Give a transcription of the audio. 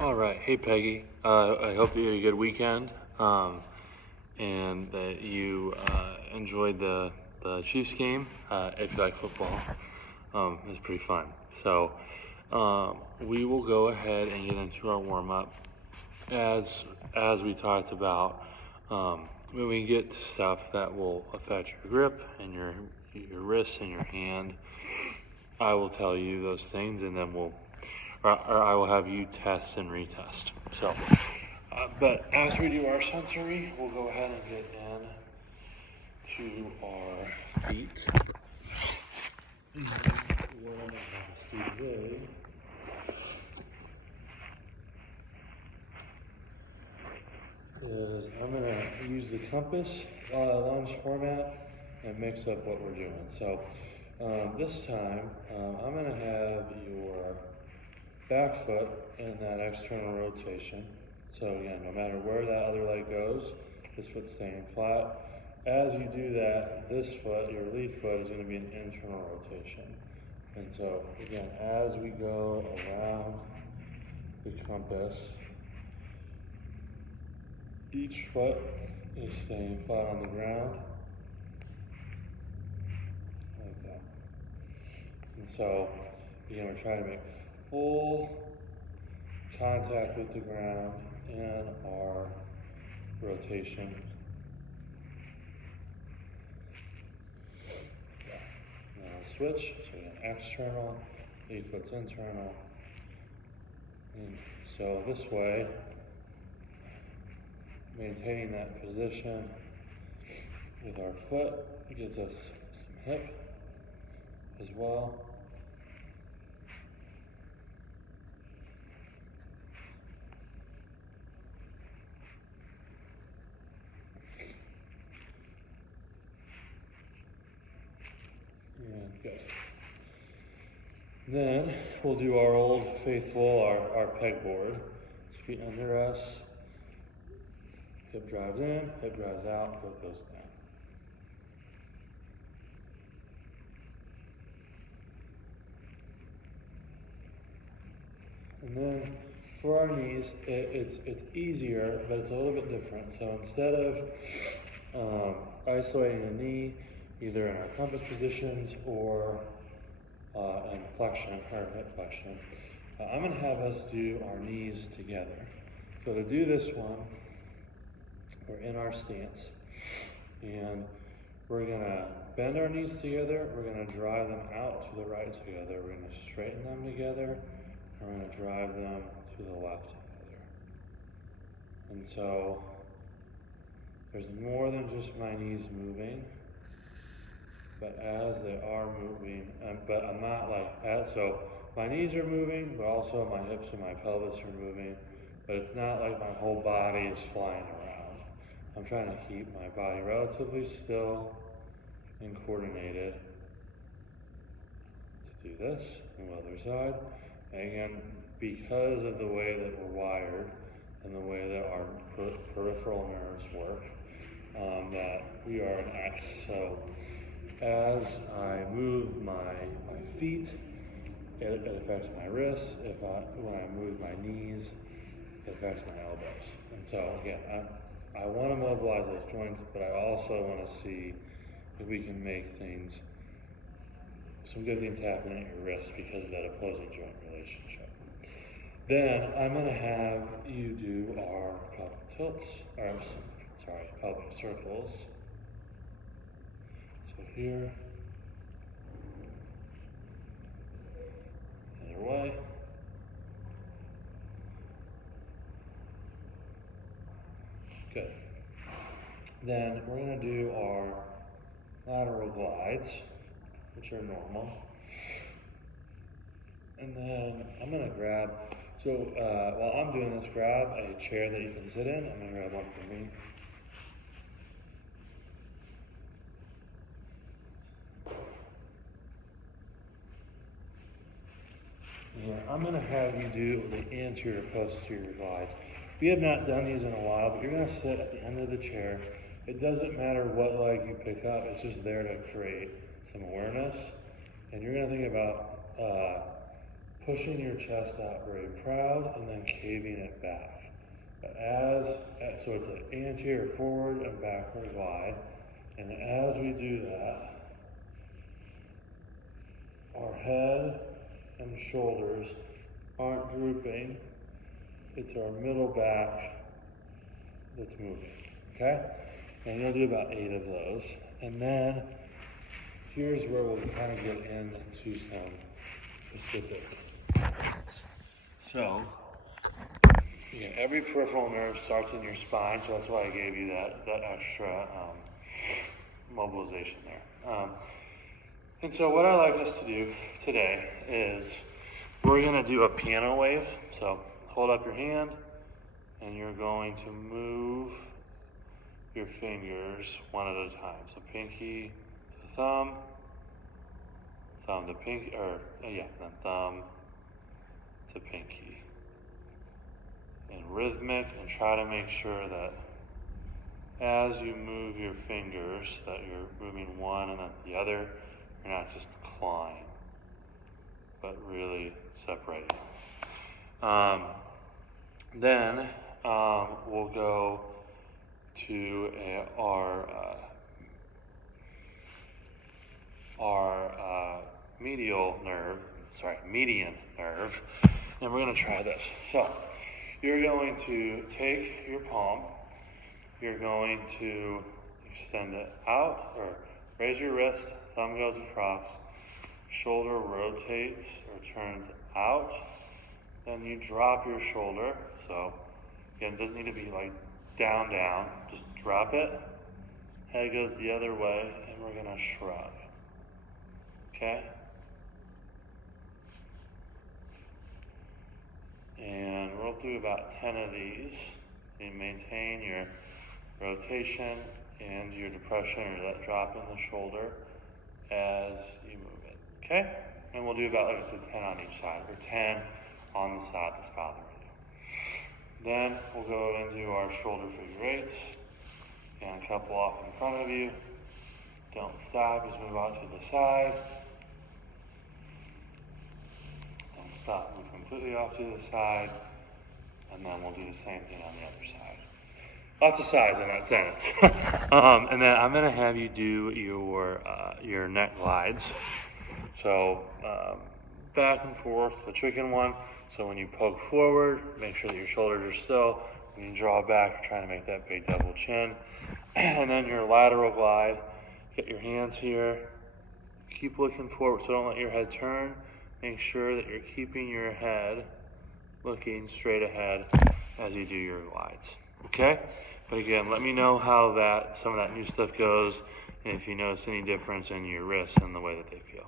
All right. Hey, Peggy. I hope you had a good weekend, and that you enjoyed the Chiefs game. If you like football, it was pretty fun. So we will go ahead and get into our warm up as we talked about. When we get to stuff that will affect your grip and your wrist and your hand, I will tell you those things, and then or I will have you test and retest. So, but after we do our sensory, we'll go ahead and get in to our feet. What I'm going to have us do today is I'm going to use the compass lunge format and mix up what we're doing. So this time I'm going to have your back foot in that external rotation. So again, no matter where that other leg goes, this foot's staying flat. As you do that, this foot, your lead foot, is going to be an internal rotation. And so again, as we go around the compass, each foot is staying flat on the ground, like that. And so again, we're trying to make full contact with the ground in our rotation. Now switch, so again, external, lead foot's internal. And so this way, maintaining that position with our foot gives us some hip as well. And good. Then we'll do our old faithful, our pegboard. Feet under us, hip drives in, hip drives out, foot goes down. And then for our knees, it's easier, but it's a little bit different. So instead of isolating the knee, either in our compass positions or in flexion, or hip flexion, I'm going to have us do our knees together. So to do this one, we're in our stance, and we're going to bend our knees together. We're going to drive them out to the right together. We're going to straighten them together. We're going to drive them to the left together. And so there's more than just my knees moving, but as they are moving, but I'm not so my knees are moving, but also my hips and my pelvis are moving, but it's not like my whole body is flying around. I'm trying to keep my body relatively still and coordinated to do this and the other side. And again, because of the way that we're wired and the way that our peripheral nerves work, that we are an X. So as I move my feet, it affects my wrists. When I move my knees, it affects my elbows. And so again, I want to mobilize those joints, but I also want to see if we can make some good things happen at your wrist because of that opposing joint relationship. Then I'm going to have you do our pelvic tilts, pelvic circles. So here, the other way. Good. Then we're going to do our lateral glides, which are normal. And then I'm going to grab, while I'm doing this, grab a chair that you can sit in. I'm going to grab one for me. And I'm going to have you do the anterior posterior glides. We have not done these in a while, but you're going to sit at the end of the chair. It doesn't matter what leg you pick up, it's just there to create some awareness. And you're going to think about pushing your chest out very proud and then caving it back. But so it's an anterior forward and backward glide. And as we do that, our head and shoulders aren't drooping. It's our middle back that's moving, okay? And you'll do about 8 of those. And then here's where we'll kind of get into some specifics. So, every peripheral nerve starts in your spine, so that's why I gave you that extra mobilization there. And so what I like us to do today is we're going to do a piano wave. So hold up your hand and you're going to move your fingers one at a time. So pinky to thumb, thumb to pinky, then thumb to pinky. And rhythmic, and try to make sure that as you move your fingers that you're moving one and then the other. You're not just clawing, but really separating. Then we'll go to our median nerve, and we're going to try this. So you're going to take your palm, you're going to extend it out, or raise your wrist, thumb goes across, shoulder rotates or turns out, then you drop your shoulder. So again, it doesn't need to be like down, just drop it. Head goes the other way, and we're gonna shrug, okay? And we'll do about 10 of these. You maintain your rotation and your depression, or that drop in the shoulder as you move it, okay? And we'll do about, like I said, 10 on each side, or 10 on the side that's bothering you. Then we'll go into our shoulder figure eights, and a couple off in front of you. Don't stop, just move out to the side. Don't stop, move completely off to the side. And then we'll do the same thing on the other side. Lots of sides in that sentence. And then I'm gonna have you do your neck glides. So back and forth, the chicken one. So when you poke forward, make sure that your shoulders are still. When you draw back, you're trying to make that big double chin. And then your lateral glide, get your hands here. Keep looking forward, so don't let your head turn. Make sure that you're keeping your head looking straight ahead as you do your glides, okay? But again, let me know how some of that new stuff goes, and if you notice any difference in your wrists and the way that they feel.